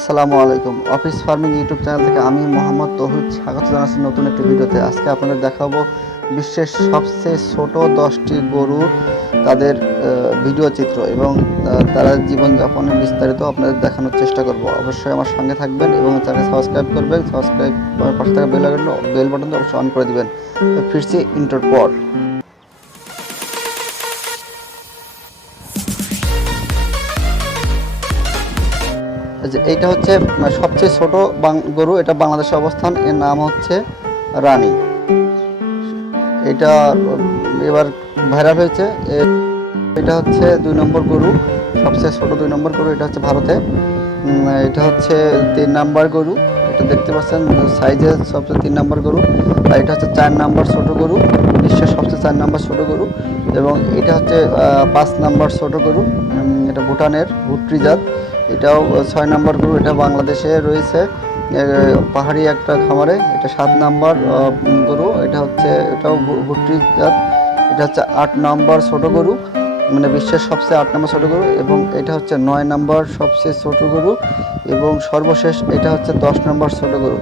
আসসালামু আলাইকুম। Office farming YouTube channel থেকে আমি মোহাম্মদ তৌহিদ স্বাগত জানাচ্ছি নতুন একটি ভিডিওতে। আজকে আপনাদের দেখাবো বিশ্বের সবচেয়ে ছোট 10টি গরু, তাদের ভিডিও চিত্র এবং তারা জীবনযাপনের বিস্তারিত আপনাদের দেখানোর চেষ্টা করব। অবশ্যই আমার সঙ্গে থাকবেন এবং চ্যানেল সাবস্ক্রাইব করবেন। সাবস্ক্রাইব করার পাশে থাকা বেল বাটনটা অবশ্যই অন করে দিবেন। ফিরছি ইন্টার পর। এইটা হচ্ছে সবচেয়ে ছোট গরু, এটা বাংলাদেশে অবস্থান, এর নাম হচ্ছে রানী। এটা এবার ভাইরাল হয়েছে। এটা হচ্ছে 2 নম্বর গরু, সবচেয়ে ছোট 2 নম্বর গরু, এটা হচ্ছে ভারতে। এটা হচ্ছে 3 নম্বর গরু, এটা দেখতে পাচ্ছেন সাইজে সবচেয়ে 3 নম্বর গরু। আর এটা হচ্ছে 4 নম্বর ছোট গরু, বিশ্বের সবচেয়ে 4 নম্বর ছোট গরু। এবং এটা হচ্ছে 5 নম্বর ছোট গরু, এটা ভুটানের ভুট্রি জাত। এটাও 6 নম্বর গরু, এটা বাংলাদেশে রয়েছে পাহাড়ি একটা খামারে। এটা 7 নম্বর গরু, এটাও ভুট্রি জাত। এটা হচ্ছে 8 নম্বর ছোট গরু, মানে বিশ্বের সবচেয়ে 8 নম্বর ছোট গরু। এবং এটা হচ্ছে 9 নম্বর সবচেয়ে ছোট গরু এবং সর্বশেষ এটা হচ্ছে 10 নম্বর ছোট গরু।